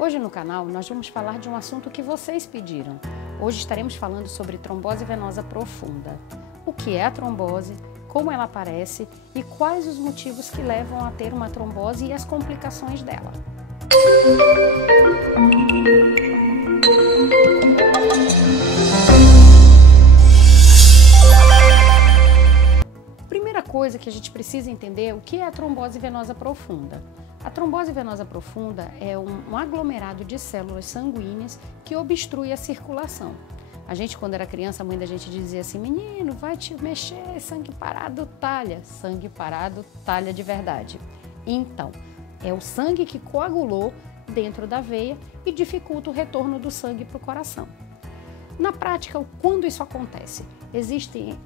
Hoje no canal nós vamos falar de um assunto que vocês pediram. Hoje estaremos falando sobre trombose venosa profunda. O que é a trombose, como ela aparece e quais os motivos que levam a ter uma trombose e as complicações dela. Primeira coisa que a gente precisa entender é o que é a trombose venosa profunda. A trombose venosa profunda é um aglomerado de células sanguíneas que obstrui a circulação. A gente, quando era criança, a mãe da gente dizia assim: menino, vai te mexer, sangue parado talha. Sangue parado talha de verdade. Então, é o sangue que coagulou dentro da veia e dificulta o retorno do sangue para o coração. Na prática, quando isso acontece? Existem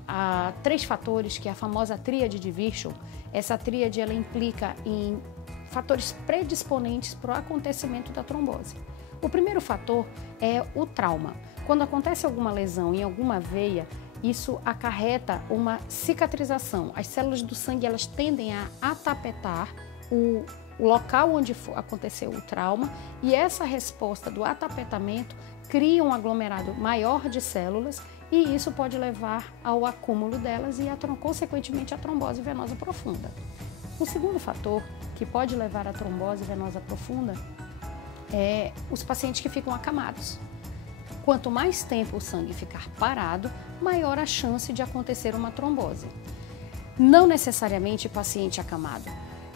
três fatores, que é a famosa tríade de Virchow. Essa tríade ela implica em fatores predisponentes para o acontecimento da trombose. O primeiro fator é o trauma. Quando acontece alguma lesão em alguma veia, isso acarreta uma cicatrização. As células do sangue elas tendem a atapetar o local onde aconteceu o trauma e essa resposta do atapetamento cria um aglomerado maior de células e isso pode levar ao acúmulo delas e, consequentemente, a trombose venosa profunda. O segundo fator que pode levar à trombose venosa profunda é os pacientes que ficam acamados. Quanto mais tempo o sangue ficar parado, maior a chance de acontecer uma trombose. Não necessariamente paciente acamado.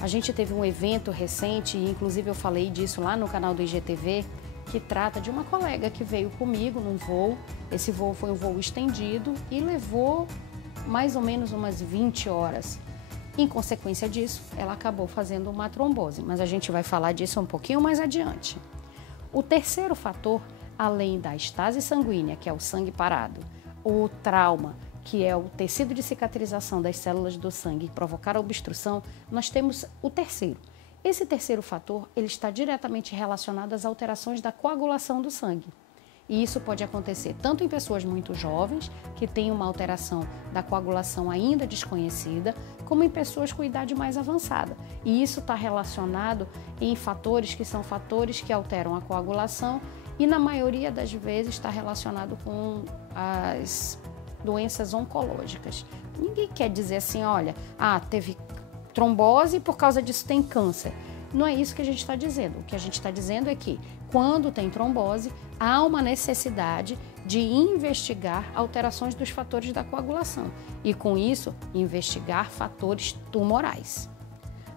A gente teve um evento recente, e inclusive eu falei disso lá no canal do IGTV, que trata de uma colega que veio comigo num voo. Esse voo foi um voo estendido e levou mais ou menos umas 20 horas. Em consequência disso, ela acabou fazendo uma trombose, mas a gente vai falar disso um pouquinho mais adiante. O terceiro fator, além da estase sanguínea, que é o sangue parado, o trauma, que é o tecido de cicatrização das células do sangue e provocar a obstrução, nós temos o terceiro. Esse terceiro fator, ele está diretamente relacionado às alterações da coagulação do sangue. E isso pode acontecer tanto em pessoas muito jovens, que têm uma alteração da coagulação ainda desconhecida, como em pessoas com idade mais avançada. E isso está relacionado em fatores que são fatores que alteram a coagulação e, na maioria das vezes, está relacionado com as doenças oncológicas. Ninguém quer dizer assim, olha, teve trombose e por causa disso tem câncer. Não é isso que a gente está dizendo. O que a gente está dizendo é que, quando tem trombose, há uma necessidade de investigar alterações dos fatores da coagulação e, com isso, investigar fatores tumorais.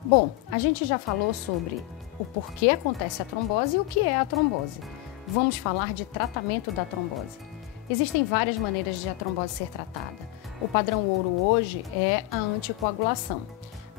Bom, a gente já falou sobre o porquê acontece a trombose e o que é a trombose. Vamos falar de tratamento da trombose. Existem várias maneiras de a trombose ser tratada. O padrão ouro hoje é a anticoagulação.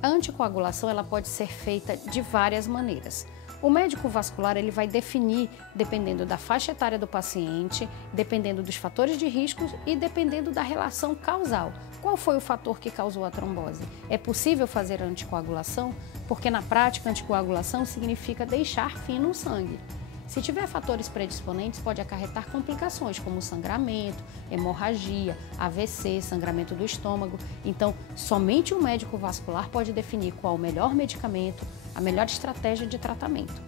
A anticoagulação ela pode ser feita de várias maneiras. O médico vascular ele vai definir, dependendo da faixa etária do paciente, dependendo dos fatores de risco e dependendo da relação causal. Qual foi o fator que causou a trombose? É possível fazer anticoagulação? Porque na prática, anticoagulação significa deixar fino o sangue. Se tiver fatores predisponentes, pode acarretar complicações como sangramento, hemorragia, AVC, sangramento do estômago. Então, somente o médico vascular pode definir qual o melhor medicamento, a melhor estratégia de tratamento.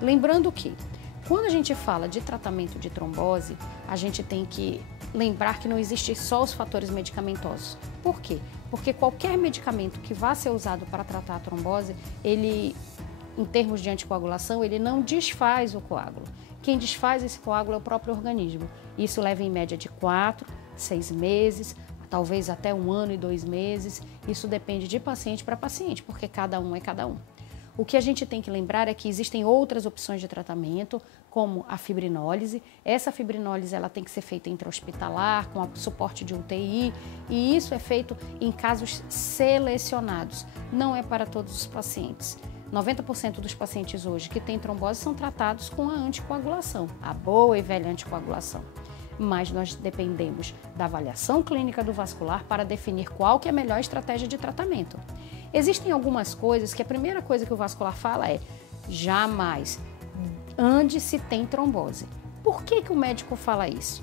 Lembrando que, quando a gente fala de tratamento de trombose, a gente tem que lembrar que não existe só os fatores medicamentosos. Por quê? Porque qualquer medicamento que vá ser usado para tratar a trombose, ele, em termos de anticoagulação, ele não desfaz o coágulo. Quem desfaz esse coágulo é o próprio organismo. Isso leva em média de 4, 6 meses, talvez até 1 ano e 2 meses. Isso depende de paciente para paciente, porque cada um é cada um. O que a gente tem que lembrar é que existem outras opções de tratamento, como a fibrinólise. Essa fibrinólise ela tem que ser feita intra-hospitalar, com o suporte de UTI, e isso é feito em casos selecionados. Não é para todos os pacientes. 90% dos pacientes hoje que têm trombose são tratados com a anticoagulação, a boa e velha anticoagulação. Mas nós dependemos da avaliação clínica do vascular para definir qual que é a melhor estratégia de tratamento. Existem algumas coisas que a primeira coisa que o vascular fala é: jamais ande se tem trombose. Por que o médico fala isso?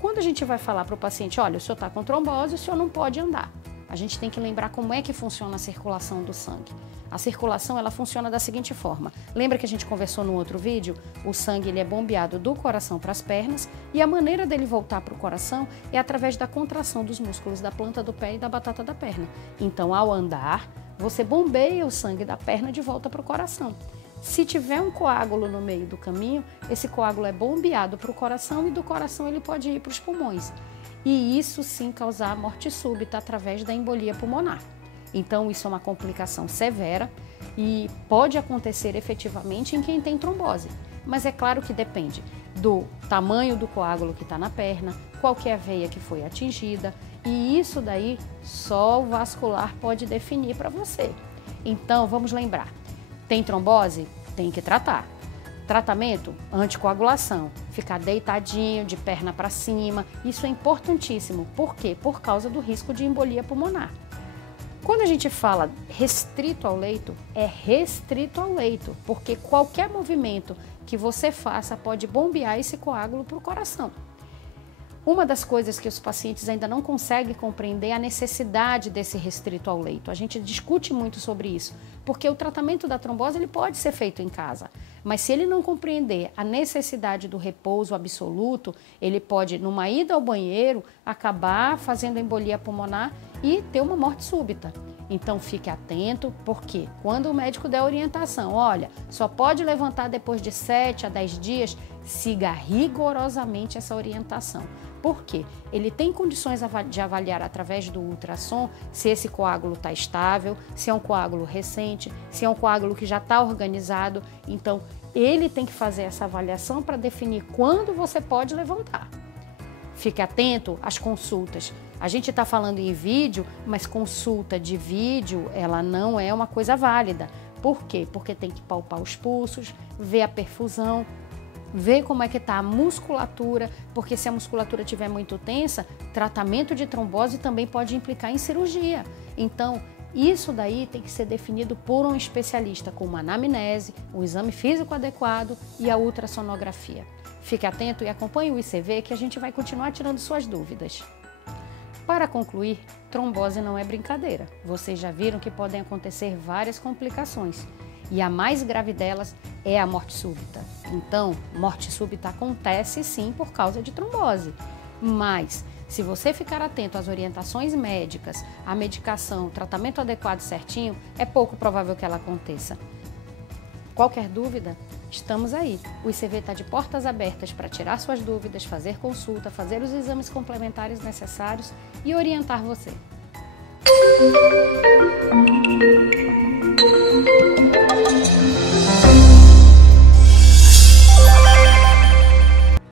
Quando a gente vai falar para o paciente, olha, o senhor está com trombose, o senhor não pode andar. A a gente tem que lembrar como é que funciona a circulação do sangue. A circulação, ela funciona da seguinte forma. Lembra que a gente conversou no outro vídeo? O sangue ele é bombeado do coração para as pernas e a maneira dele voltar para o coração é através da contração dos músculos da planta do pé e da batata da perna. Então, ao andar, você bombeia o sangue da perna de volta para o coração. Se tiver um coágulo no meio do caminho, esse coágulo é bombeado para o coração e do coração ele pode ir para os pulmões. E isso sim causar morte súbita através da embolia pulmonar. Então, isso é uma complicação severa e pode acontecer efetivamente em quem tem trombose. Mas é claro que depende do tamanho do coágulo que está na perna, qual que é a veia que foi atingida, e isso daí só o vascular pode definir para você. Então, vamos lembrar, tem trombose? Tem que tratar. Tratamento, anticoagulação, ficar deitadinho, de perna para cima, isso é importantíssimo. Por quê? Por causa do risco de embolia pulmonar. Quando a gente fala restrito ao leito, é restrito ao leito, porque qualquer movimento que você faça pode bombear esse coágulo para o coração. Uma das coisas que os pacientes ainda não conseguem compreender é a necessidade desse restrito ao leito. A gente discute muito sobre isso, porque o tratamento da trombose ele pode ser feito em casa, mas se ele não compreender a necessidade do repouso absoluto, ele pode, numa ida ao banheiro, acabar fazendo embolia pulmonar e ter uma morte súbita. Então fique atento, porque quando o médico der orientação, olha, só pode levantar depois de 7 a 10 dias, siga rigorosamente essa orientação. Por quê? Ele tem condições de avaliar através do ultrassom se esse coágulo está estável, se é um coágulo recente, se é um coágulo que já está organizado. Então, ele tem que fazer essa avaliação para definir quando você pode levantar. Fique atento às consultas. A gente está falando em vídeo, mas consulta de vídeo, ela não é uma coisa válida. Por quê? Porque tem que palpar os pulsos, ver a perfusão, ver como é que está a musculatura, porque se a musculatura estiver muito tensa, tratamento de trombose também pode implicar em cirurgia. Então, isso daí tem que ser definido por um especialista com uma anamnese, um exame físico adequado e a ultrassonografia. Fique atento e acompanhe o ICV que a gente vai continuar tirando suas dúvidas. Para concluir, trombose não é brincadeira. Vocês já viram que podem acontecer várias complicações e a mais grave delas é a morte súbita. Então, morte súbita acontece sim por causa de trombose, mas se você ficar atento às orientações médicas, à medicação, tratamento adequado certinho, é pouco provável que ela aconteça. Qualquer dúvida, estamos aí. O ICV está de portas abertas para tirar suas dúvidas, fazer consulta, fazer os exames complementares necessários e orientar você.